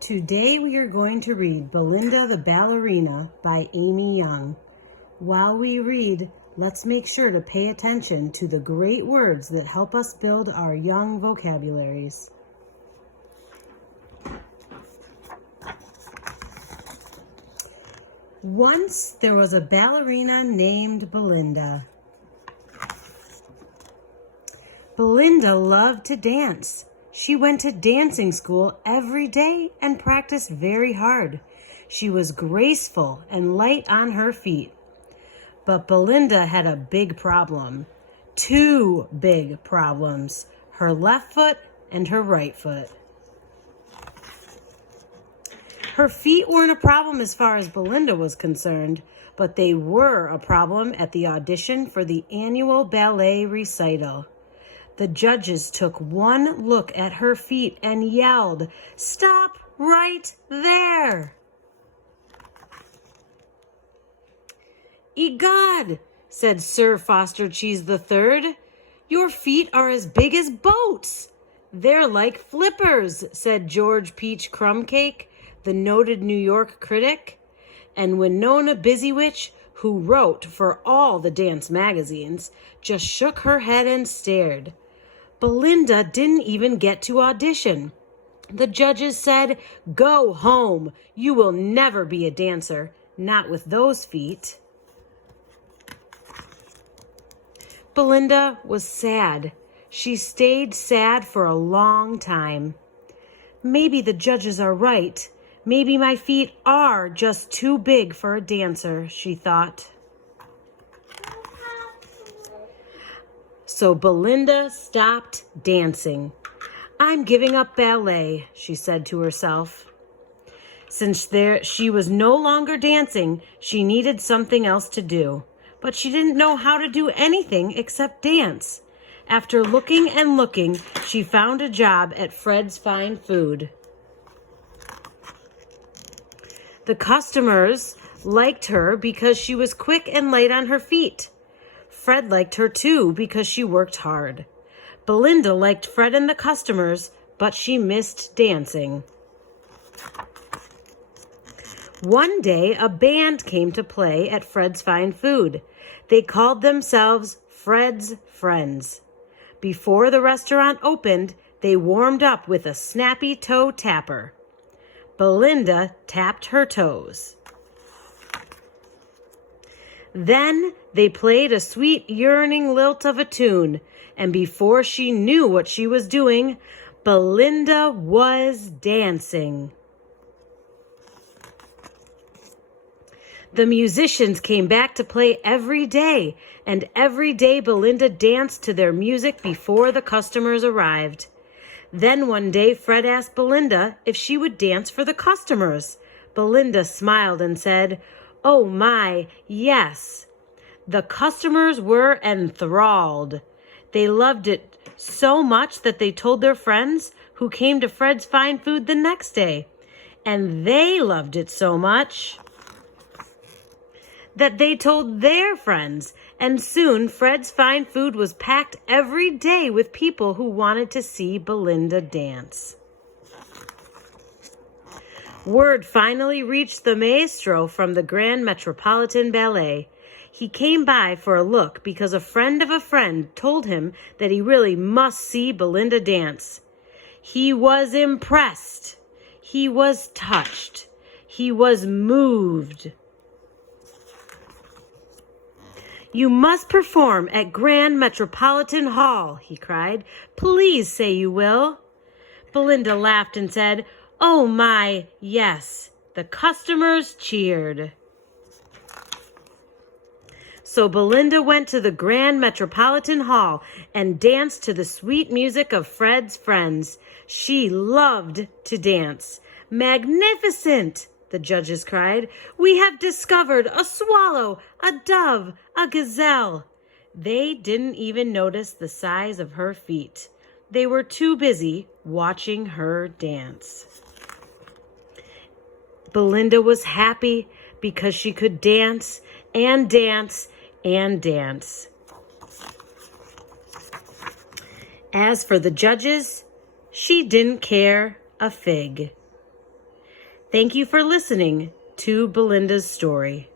Today we are going to read Belinda the Ballerina by Amy Young. While we read, let's make sure to pay attention to the great words that help us build our young vocabularies. Once there was a ballerina named Belinda. Belinda loved to dance. She went to dancing school every day and practiced very hard. She was graceful and light on her feet. But Belinda had a big problem. Two big problems. Her left foot and her right foot. Her feet weren't a problem as far as Belinda was concerned, but they were a problem at the audition for the annual ballet recital. The judges took one look at her feet and yelled, "Stop right there!" "Egad," said Sir Foster Cheese III, "your feet are as big as boats." "They're like flippers," said George Peach Crumbcake, the noted New York critic. And Winona Busywitch, who wrote for all the dance magazines, just shook her head and stared. Belinda didn't even get to audition. The judges said, "Go home. You will never be a dancer, not with those feet." Belinda was sad. She stayed sad for a long time. Maybe the judges are right. Maybe my feet are just too big for a dancer, she thought. So Belinda stopped dancing. "I'm giving up ballet," she said to herself. Since she was no longer dancing, she needed something else to do. But she didn't know how to do anything except dance. After looking and looking, she found a job at Fred's Fine Food. The customers liked her because she was quick and light on her feet. Fred liked her too because she worked hard. Belinda liked Fred and the customers, but she missed dancing. One day, a band came to play at Fred's Fine Food. They called themselves Fred's Friends. Before the restaurant opened, they warmed up with a snappy toe tapper. Belinda tapped her toes. Then they played a sweet yearning lilt of a tune, and before she knew what she was doing, Belinda was dancing. The musicians came back to play every day, and every day Belinda danced to their music before the customers arrived. Then one day Fred asked Belinda if she would dance for the customers. Belinda smiled and said, "Oh my, yes." The customers were enthralled. They loved it so much that they told their friends who came to Fred's Fine Food the next day. And they loved it so much that they told their friends, and soon Fred's Fine Food was packed every day with people who wanted to see Belinda dance. Word finally reached the maestro from the Grand Metropolitan Ballet. He came by for a look because a friend of a friend told him that he really must see Belinda dance. He was impressed. He was touched. He was moved. "You must perform at Grand Metropolitan Hall," he cried. "Please say you will." Belinda laughed and said, "Oh my, yes." The customers cheered. So Belinda went to the Grand Metropolitan Hall and danced to the sweet music of Fred's Friends. She loved to dance. "Magnificent!" the judges cried. "We have discovered a swallow, a dove, a gazelle." They didn't even notice the size of her feet. They were too busy watching her dance. Belinda was happy because she could dance and dance and dance. As for the judges, she didn't care a fig. Thank you for listening to Belinda's story.